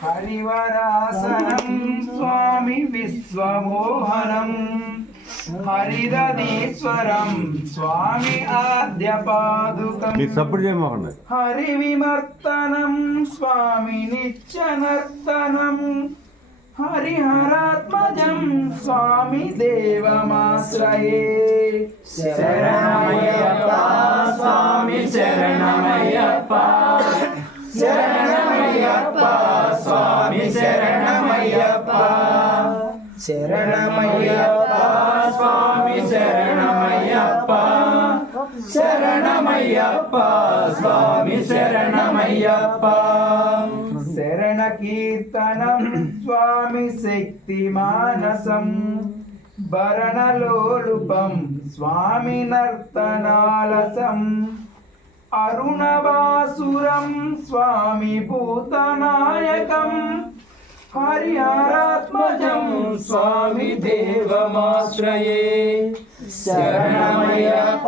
హరివరాసనం స్వామి విశ్వమోహనం హరిదీశ్వరం స్వామి ఆద్యపాదుకం హరి విమర్తనం స్వామి నిత్యనర్తనం హరిహరాత్మజం స్వామి దేవమాశ్రయే శరణమయ్యప్ప స్వామి శరణమయ్యప్ప శరణమయ్యప్ప స్వామి శరణమయ్యప్ప శరణమయ్యప్ప స్వామి శరణమయ్యప్ప శరణమయ్యప్ప స్వామి శరణమయ్యప్ప శరణ కీర్తనం స్వామి శక్తి మానసం భరణలోలుపం స్వామి నర్తనాలసం అరుణవాసురం స్వామి భూతనాయకం హరిహరాత్మజం స్వామి దేవమాశ్రయే శరణమయ్యప్ప